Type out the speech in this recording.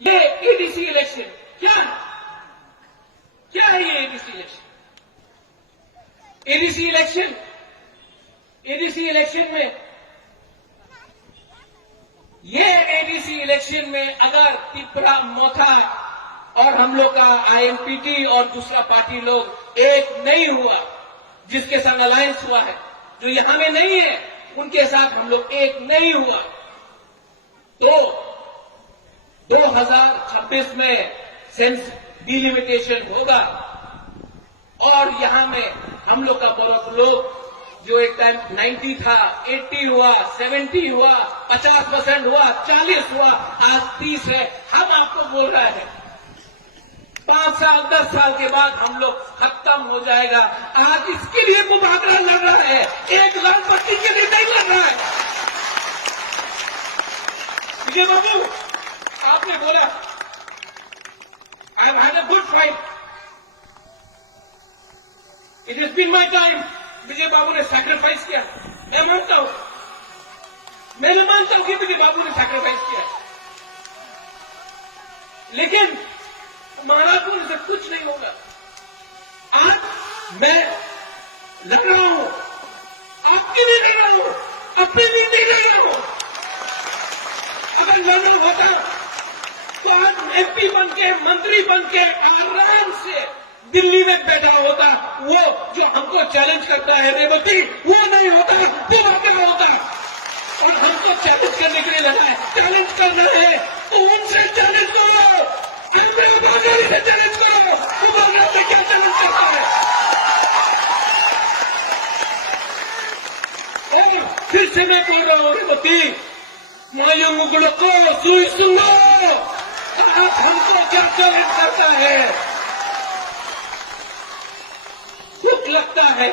ये ADC election क्या क्या है? ये एडीसी इलेक्शन, एडीसी इलेक्शन में, ये एडीसी इलेक्शन में अगर त्रिपुरा मोथा और हम लोग का आईएनपीटी और दूसरा पार्टी लोग एक नहीं हुआ, जिसके साथ अलायंस हुआ है, जो यहां में नहीं है उनके साथ हम लोग एक नहीं हुआ, तो 2026 में सेंस डिलिमिटेशन होगा और यहां में हम लोग का बहुत लोग जो एक टाइम 90 था, 80 हुआ, 70 हुआ, 50% हुआ, 40 हुआ, आज 30 है। हम आपको बोल रहे हैं 5 साल 10 साल के बाद हम लोग खत्म हो जाएगा। आज इसके लिए मुकाबला लड़ रहा है, एक लालपट्टी के लिए नहीं लड़ रहा है। विजय बाबू, आपने बोला I have had a good fight, it has been my time. Vijay Babu ने सैक्रिफाइस किया, मैं मानता हूं, मैं मानता हूं कि विजय बाबू ने सैक्रिफाइस किया, लेकिन महाराजपुर से कुछ नहीं होगा। आज मैं लड़ रहा हूं, आपके लिए लड़ रहा हूं, अपने लिए नहीं लड़ रहा हूं। अगर लड़ना होता तो आज एमपी बन के, मंत्री बन के आराम से दिल्ली में बैठा होता। वो जो हमको चैलेंज करता है रेवती, वो नहीं होता तो वहां क्या होता। और हमको चैलेंज करने के लिए लगा है, चैलेंज करना है तो उनसे चैलेंज करो, बाजारी से चैलेंज करो, तुम्हारा से क्या चैलेंज करता है। और फिर से मैं बोल रहा हूं रेवती, मायूं मुगलों को सुई सुनो, आप हमको क्या चैलेंज करता है। दुख लगता है